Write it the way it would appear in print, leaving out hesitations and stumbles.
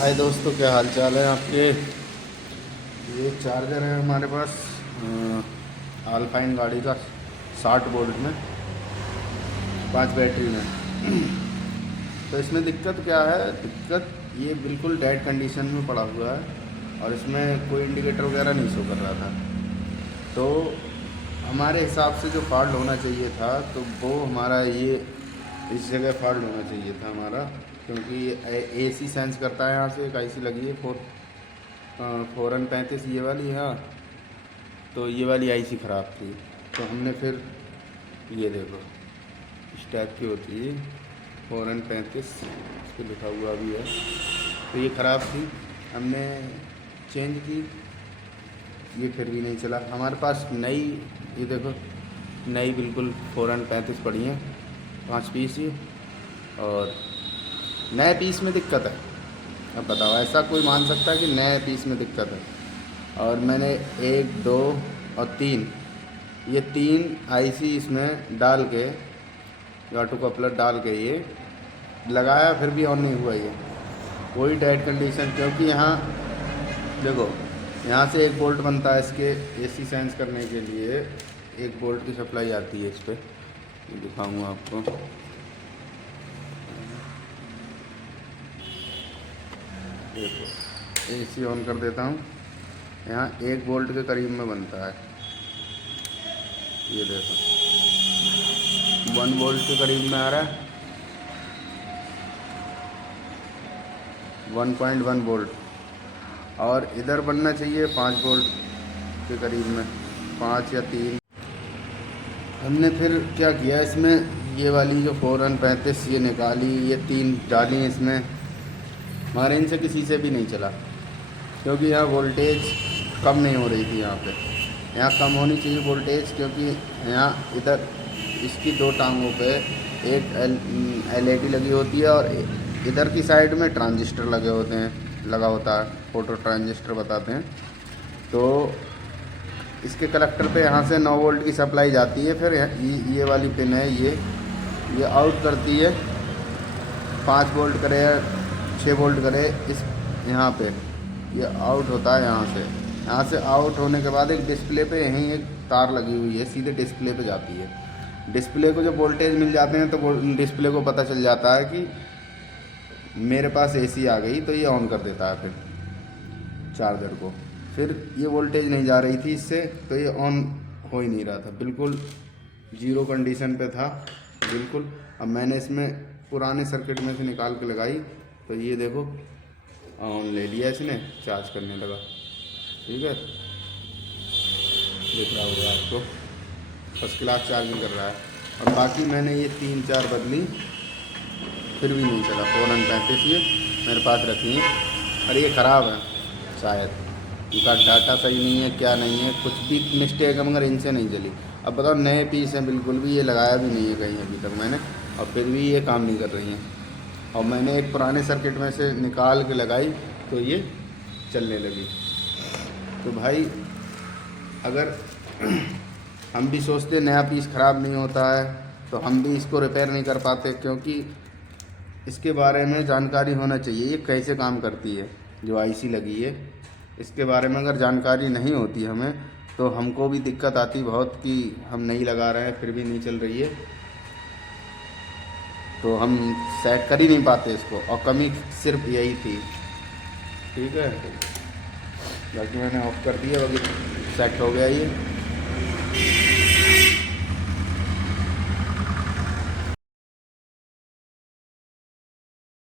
हाय दोस्तों, क्या हाल चाल है आपके। ये चार्जर है हमारे पास अल्पाइन गाड़ी का 60 वोल्ट में 5 बैटरी में। तो इसमें दिक्कत क्या है, दिक्कत ये बिल्कुल डेड कंडीशन में पड़ा हुआ है और इसमें कोई इंडिकेटर वगैरह नहीं शो कर रहा था। तो हमारे हिसाब से जो फॉल्ट होना चाहिए था तो वो हमारा ये इस जगह फॉल्ट होना चाहिए था हमारा, क्योंकि ये एसी सेंस करता है। यहाँ से एक आईसी लगी है 4N35 ये वाली। हाँ, तो ये वाली आईसी ख़राब थी। तो हमने फिर ये देखो इस टाइप की होती है 4N35, इस पर लिखा हुआ भी है। तो ये ख़राब थी, हमने चेंज की, ये फिर भी नहीं चला। हमारे पास नई, ये देखो नई बिल्कुल 4N35 पड़ी हैं 5 पीस ही, और नए पीस में दिक्कत है। अब बताओ, ऐसा कोई मान सकता है कि नए पीस में दिक्कत है। और मैंने 1 2 और 3 ये 3 आईसी इसमें डाल के, ऑटो कपलर डाल के ये लगाया, फिर भी ऑन नहीं हुआ ये। वही डेड कंडीशन, क्योंकि यहाँ देखो यहाँ से 1 वोल्ट बनता है इसके एसी सेंस करने के लिए। 1 वोल्ट की सप्लाई आती है इस पर, दिखाऊंगा आपको। देखो एसी ऑन कर देता हूँ, यहाँ 1 वोल्ट के करीब में बनता है। ये देखो 1 वोल्ट के करीब में आ रहा है, 1.1 वोल्ट। और इधर बनना चाहिए 5 वोल्ट के करीब में, 5 या 3। हमने फिर क्या किया, इसमें ये वाली जो 4N35 ये निकाली, ये 3 डाली इसमें, हमारे इनसे किसी से भी नहीं चला, क्योंकि यहाँ वोल्टेज कम नहीं हो रही थी। यहाँ कम होनी चाहिए वोल्टेज, क्योंकि यहाँ इधर इसकी 2 टांगों पे एक एलईडी लगी होती है और इधर की साइड में ट्रांजिस्टर लगा होता है, फोटो ट्रांजिस्टर बताते हैं। तो इसके कलेक्टर पे यहाँ से 9 वोल्ट की सप्लाई जाती है। फिर ये वाली पिन है, ये आउट करती है, 5 वोल्ट करे या 6 वोल्ट करे, इस यहाँ पे ये आउट होता है। यहाँ से आउट होने के बाद एक डिस्प्ले पे यहीं एक तार लगी हुई है, सीधे डिस्प्ले पे जाती है। डिस्प्ले को जब वोल्टेज मिल जाते हैं तो डिस्प्ले को पता चल जाता है कि मेरे पास एसी आ गई, तो ये ऑन कर देता है फिर चार्जर को। फिर ये वोल्टेज नहीं जा रही थी इससे, तो ये ऑन हो ही नहीं रहा था, बिल्कुल जीरो कंडीशन पे था बिल्कुल। अब मैंने इसमें पुराने सर्किट में से निकाल के लगाई, तो ये देखो ऑन ले लिया इसने, चार्ज करने लगा। ठीक है, दिख रहा होगा आपको, फर्स्ट क्लास चार्जिंग कर रहा है। और बाकी मैंने ये 3 4 बदली, फिर भी नहीं चला। 4N35 ये मेरे पास रखी है, और ये ख़राब है, शायद इनका डाटा सही नहीं है, क्या नहीं है, कुछ भी मिस्टेक है, मगर इनसे नहीं चली। अब बताओ, नए पीस हैं बिल्कुल भी, ये लगाया भी नहीं है कहीं अभी तक मैंने, और फिर भी ये काम नहीं कर रही हैं। और मैंने एक पुराने सर्किट में से निकाल के लगाई, तो ये चलने लगी। तो भाई, अगर हम भी सोचते नया पीस ख़राब नहीं होता है, तो हम भी इसको रिपेयर नहीं कर पाते, क्योंकि इसके बारे में जानकारी होना चाहिए, ये कैसे काम करती है जो आईसी लगी है। इसके बारे में अगर जानकारी नहीं होती हमें, तो हमको भी दिक्कत आती बहुत कि हम नहीं लगा रहे हैं फिर भी नहीं चल रही है, तो हम सेट कर ही नहीं पाते इसको। और कमी सिर्फ यही थी। ठीक है, बाकी मैंने ऑफ कर दिया, बाकी सेट हो गया ये।